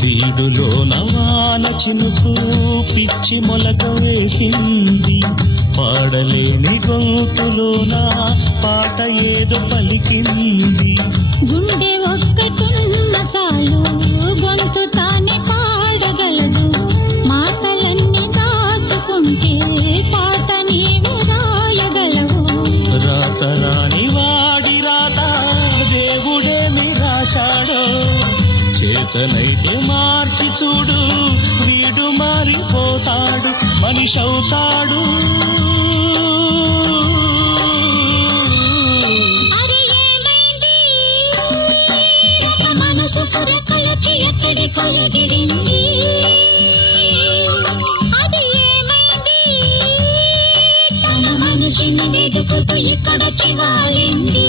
బీడులోన వాన చినుకు పిచ్చి మొలక వేసింది, పాడలేని గొంతులోన పాట ఏదో పలికింది. గుండె ఒక్కటున్న చాలు గొంతు తానే పాడగలదు, మాటలన్నీ దాచుకుంటే పాట నీవు రాయగలవు. రాత రాని వాడి రాత దేవుడేమి రాశాడో, చేతనైతే మార్చి చూడు వీడు మారిపోతాడు, మనిషవుతాడు. మనసు పురకలకి ఎక్కడికో ఎగిరింది, అది ఏమైంది? తన మనిషిని వెతుకుతూ ఇక్కడొచ్చి వాలింది.